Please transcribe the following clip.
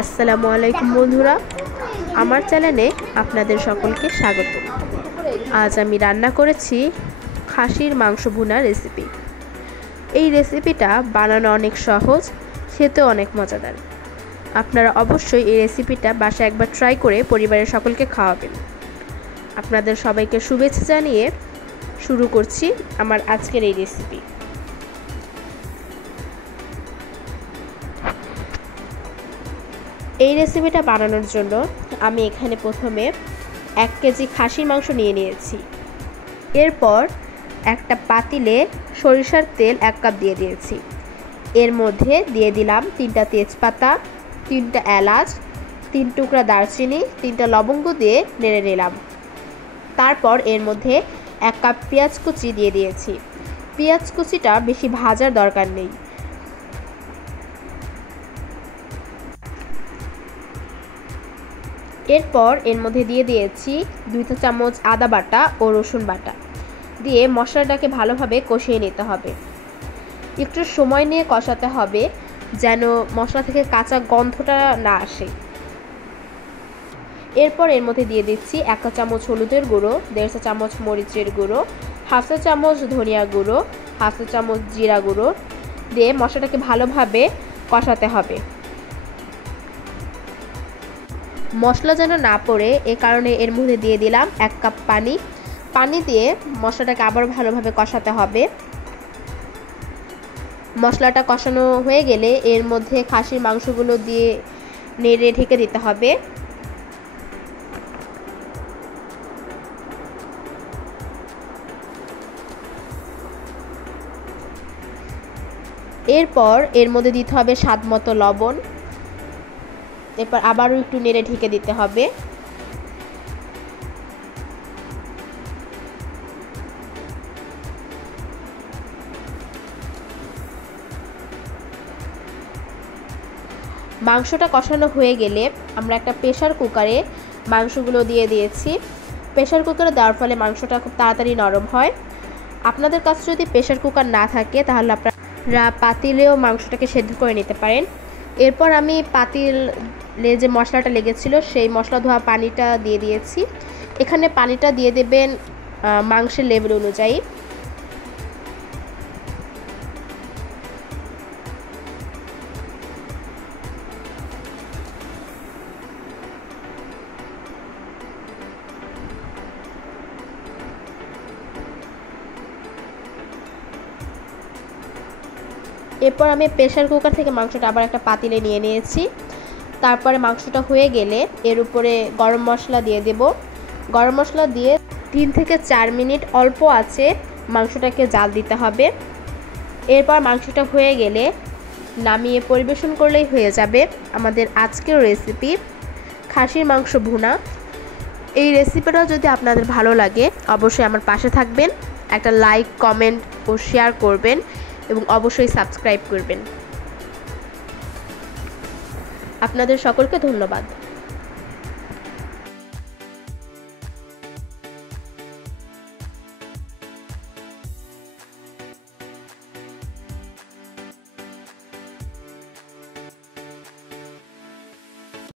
আসসালামু আলাইকুম বন্ধুরা, আমার চ্যানেলে আপনাদের সকলকে স্বাগত। আজ আমি রান্না করেছি খাসির মাংস ভুনা রেসিপি। এই রেসিপিটা বানানো অনেক সহজ, খেতেও অনেক মজাদার। আপনারা অবশ্যই এই রেসিপিটা বাসায় একবার ট্রাই করে পরিবারের সকলকে খাওয়াবেন। আপনাদের সবাইকে শুভেচ্ছা জানিয়ে শুরু করছি আমার আজকের এই রেসিপি। এই রেসিপিটা বানানোর জন্য আমি এখানে প্রথমে 1 কেজি খাসির মাংস নিয়ে নিয়েছি। এরপর একটা পাতিলে সরিষার তেল 1 কাপ দিয়ে দিয়েছি। এর মধ্যে দিয়ে দিলাম 3টা তেজপাতা, 3টা এলাচ, 3 টুকরা দারচিনি, 3টা লবঙ্গ দিয়ে নেড়ে নিলাম। তারপর এর মধ্যে 1 কাপ পেঁয়াজ কুচি দিয়ে দিয়েছি। পেঁয়াজ কুচিটা বেশি ভাজার দরকার নেই। এরপর এর মধ্যে দিয়ে দিয়েছি 2 চা চামচ আদা বাটা ও রসুন বাটা দিয়ে মশলাটাকে ভালোভাবে কষিয়ে নিতে হবে। একটু সময় নিয়ে কষাতে হবে যেন মশলা থেকে কাঁচা গন্ধটা না আসে। এরপর এর মধ্যে দিয়ে দিচ্ছি 1 চা চামচ হলুদের গুঁড়ো, 1.5 চা চামচ মরিচের গুঁড়ো, 1/2 চা চামচ ধনিয়া গুঁড়ো, 1/2 চা চামচ জিরা গুঁড়ো দিয়ে মশলাটাকে ভালোভাবে কষাতে হবে। মশলা যেন না পড়ে এ কারণে এর মধ্যে দিয়ে দিলাম 1 কাপ পানি দিয়ে মশলাটাকে আবার ভালোভাবে কষাতে হবে। মশলাটা কষানো হয়ে গেলে এর মধ্যে খাসির মাংসগুলো দিয়ে নেড়ে ঢেকে দিতে হবে। এরপর এর মধ্যে দিতে হবে স্বাদ মতো লবণ। এরপর আবারও একটু নেড়ে ঢেকে দিতে হবে। মাংসটা কষানো হয়ে গেলে আমরা একটা প্রেসার কুকারে মাংসগুলো দিয়ে দিয়েছি। প্রেসার কুকারে দেওয়ার ফলে মাংসটা খুব তাড়াতাড়ি নরম হয়। আপনাদের কাছে যদি প্রেসার কুকার না থাকে তাহলে আপনারা পাতিলেও মাংসটাকে সেদ্ধ করে নিতে পারেন। এরপর আমি পাতিলে যে মশলাটা লেগেছিল সেই মশলা ধোয়া পানিটা দিয়ে দিয়েছি। এখানে পানিটা দিয়ে দেবেন মাংসের লেভেল অনুযায়ী। এরপর আমি প্রেসার কুকার থেকে মাংসটা আবার একটা পাতিলে নিয়ে নিয়েছি। তারপরে মাংসটা হয়ে গেলে এর উপরে গরম মশলা দিয়ে দেব। গরম মশলা দিয়ে 3 থেকে 4 মিনিট অল্প আঁচে মাংসটাকে জাল দিতে হবে। এরপর মাংসটা হয়ে গেলে নামিয়ে পরিবেশন করলেই হয়ে যাবে আমাদের আজকের রেসিপি খাসির মাংস ভুনা। এই রেসিপিটাও যদি আপনাদের ভালো লাগে অবশ্যই আমার পাশে থাকবেন, একটা লাইক, কমেন্ট ও শেয়ার করবেন এবং অবশ্যই সাবস্ক্রাইব করবেন। আপনাদের সকলকে ধন্যবাদ।